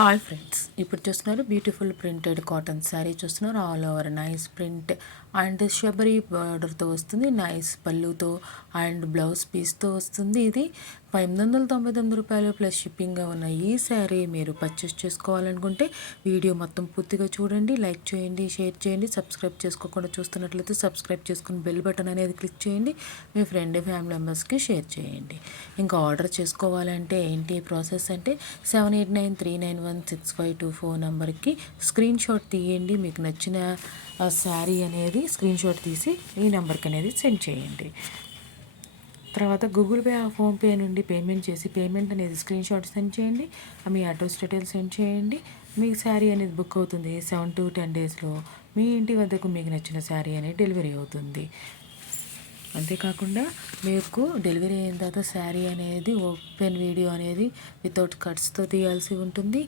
Hi friends, ఇప్పుడు చూస్తున్నారు beautiful printed cotton sari చూస్తున్నారు. All over nice print and షబరీ బార్డర్తో వస్తుంది. నైస్ పళ్ళుతో అండ్ బ్లౌజ్ పీస్తో వస్తుంది. ఇది 899 రూపాయలు ప్లస్ షిప్పింగ్గా ఉన్న ఈ శారీ మీరు పర్చేస్ చేసుకోవాలనుకుంటే వీడియో మొత్తం పూర్తిగా చూడండి. లైక్ చేయండి, షేర్ చేయండి. సబ్స్క్రైబ్ చేసుకోకుండా చూస్తున్నట్లయితే సబ్స్క్రైబ్ చేసుకుని బెల్ బటన్ అనేది క్లిక్ చేయండి. మీ ఫ్రెండ్ ఫ్యామిలీ మెంబర్స్కి షేర్ చేయండి. ఇంకా ఆర్డర్ చేసుకోవాలంటే ఏంటి ప్రాసెస్ అంటే 7893916524 నెంబర్కి స్క్రీన్ షాట్ తీయండి. మీకు నచ్చిన శారీ అనేది స్క్రీన్ షాట్ తీసి ఈ నెంబర్కి అనేది సెండ్ చేయండి. తర్వాత గూగుల్ పే ఫోన్పే నుండి పేమెంట్ చేసి పేమెంట్ అనేది స్క్రీన్ షాట్ సెండ్ చేయండి. మీ అడ్రస్ డీటెయిల్స్ సెండ్ చేయండి. మీకు శారీ అనేది బుక్ అవుతుంది. 7 to 10 డేస్లో మీ ఇంటి వద్దకు మీకు నచ్చిన శారీ అనేది డెలివరీ అవుతుంది. అంతేకాకుండా మీకు డెలివరీ అయిన తర్వాత శారీ అనేది ఓపెన్ వీడియో అనేది వితౌట్ కట్స్తో తీయాల్సి ఉంటుంది.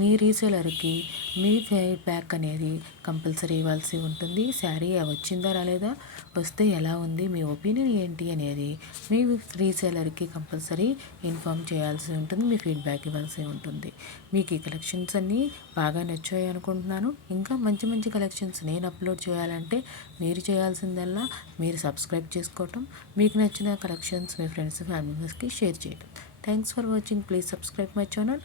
మీ రీసేలర్కి మీ ఫీడ్బ్యాక్ అనేది కంపల్సరీ ఇవ్వాల్సి ఉంటుంది. శారీ వచ్చిందా రాలేదా, వస్తే ఎలా ఉంది, మీ ఒపీనియన్ ఏంటి అనేది మీ రీసేలర్కి కంపల్సరీ ఇన్ఫామ్ చేయాల్సి ఉంటుంది. మీ ఫీడ్బ్యాక్ ఇవ్వాల్సి ఉంటుంది. మీకు ఈ కలెక్షన్స్ అన్నీ బాగా నచ్చాయి అనుకుంటున్నాను. ఇంకా మంచి మంచి కలెక్షన్స్ నేను అప్లోడ్ చేయాలంటే మీరు చేయాల్సిందల్లా మీరు సబ్స్క్రైబ్ చేసుకోవటం, మీకు నచ్చిన కలెక్షన్స్ మీ ఫ్రెండ్స్ ఫ్యామిలీ మెంబర్స్కి షేర్ చేయడం. Thanks for watching. Please subscribe my channel.